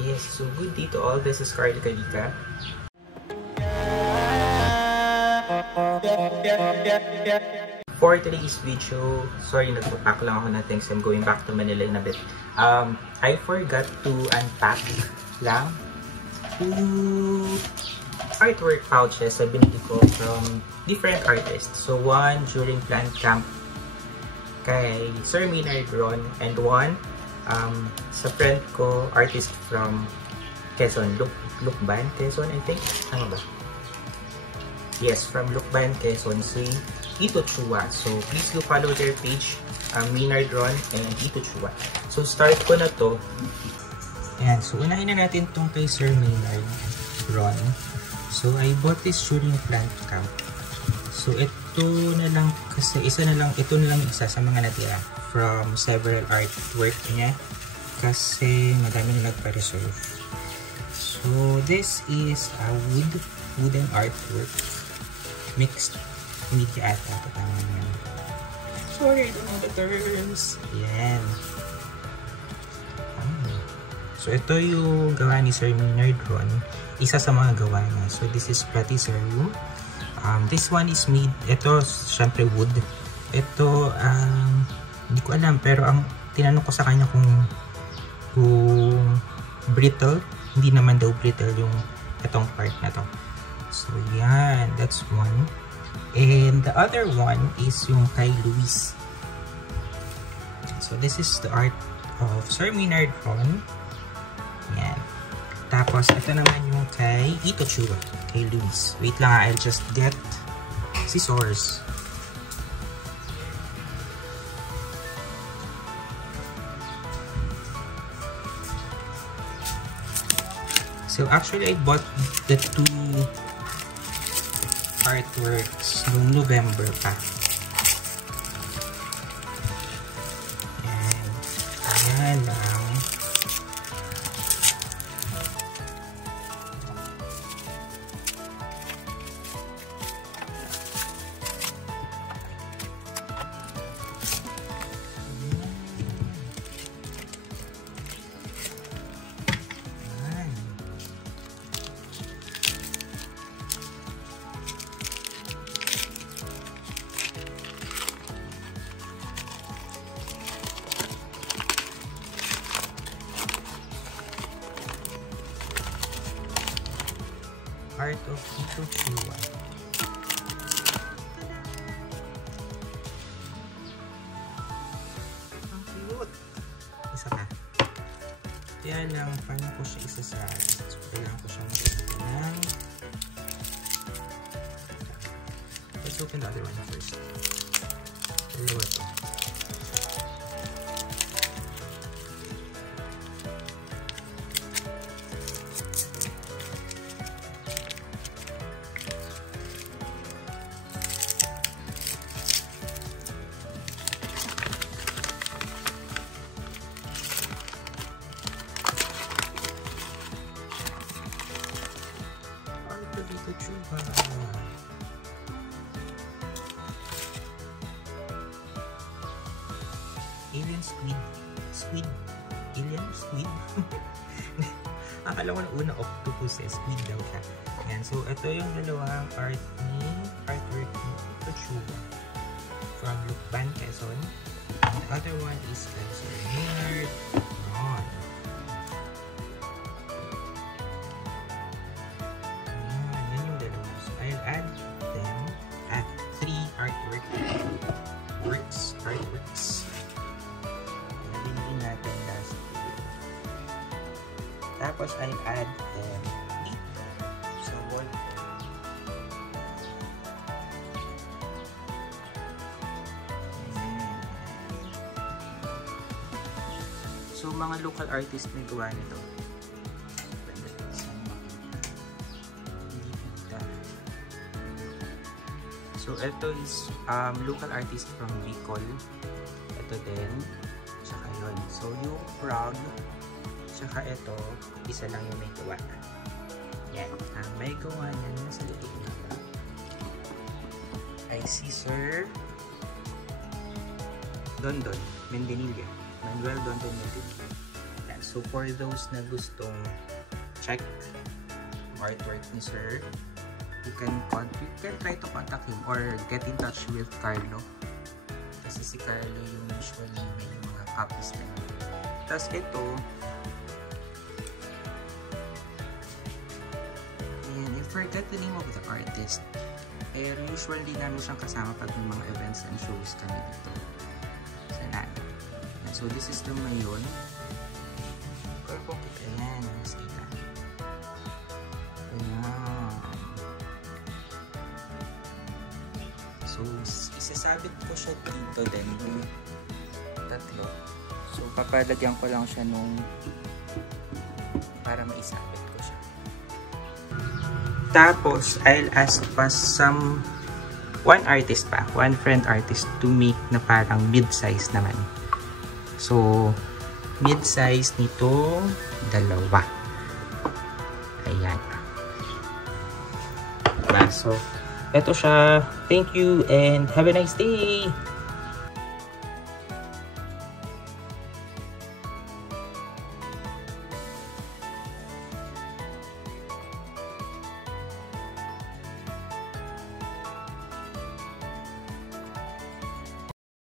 Yes, so good day to all. This is Carl Calica. For today's video, sorry, nagpapack lang ako na things. I'm going back to Manila in a bit. I forgot to unpack lang 2 artwork pouches na binili ko from different artists. So, one during plant camp kay Sir Maynard Ron, and one sa friend ko, artist from Quezon, Lukban, Quezon, I think. Tama ba? Yes, from Lukban, Quezon, si Ito Chua. So, please do follow their page, Maynard Ron and Ito Chua. So, start ko na to. Ayan, so unahin na natin tong kay Sir Maynard Ron. So, I bought this during plant camp. So, ito na lang, kasi ito na lang isa sa mga natira from several artwork niya. Kasi madami na nagpa-reserve. So, this is a wooden artwork. Mixed media ata. Patama niya. Sorry, I don't know the terms. Yan. So, ito yung gawa ni Sir Maynard Ron. Isa sa mga gawa niya. So, this is Platycerium. This one is made, ito, syempre wood. Ito, hindi ko alam, pero ang tinanong ko sa kanya kung brittle, hindi naman daw brittle yung itong part na to. So, yan. That's one. And the other one is yung kay Luis. So, this is the art of Sir Maynard Ron. Yan. Tapos, ito naman yung kay Ito Chua. Kay Luis. Wait lang, I'll just get scissors. So, actually, I bought the 2 artworks noong November pa. Ayan lang. Art of Ito Chua. Ang cute! Isa ka. Kaya lang, paano ko siya isa sa atin? So, kailangan ko siyang ng... Let's open the other one first. Dalawa to. Ito Chua. Alien squid. Alien squid. Akala ko na una octopus squid daw siya. Ayan, so ito yung dalawang artwork ni Ito Chua from Lukban, Quezon. And the other one is by Sir Maynard Ron. I'll add them at 3 artworks. Nabili natin last week. Tapos I'll add them dito sa wall. So mga local artists may gawa nito. So, ito is local artist from Bicol. Ito din. Tsaka yun. So, yung frog, tsaka ito, isa lang yung may gawa. Yan. May gawa niyan sa likod nila. I see Sir Dondon Mendenilla. Manuel Dondon Mendenilla. So for those na gustong check artwork ni Sir, you can try to contact him or get in touch with Carlo. Kasi si Carlo yung usually may mga copies na. Tapos ito, and I forgot the name of the artist. Pero usually namin siyang kasama pag may mga events and shows kami dito sa Nana. So this is the mayon. Ayan, mas kita. Ayan. So, isasabit ko siya dito din. Tatlo. So, papalagyan ko lang siya nung para maisabit ko siya. Tapos, I'll ask pa one artist pa, one friend artist to make na parang mid-size naman. So, mid-size nito, dalawa. Ayan. Diba? So, eto siya. Thank you and have a nice day!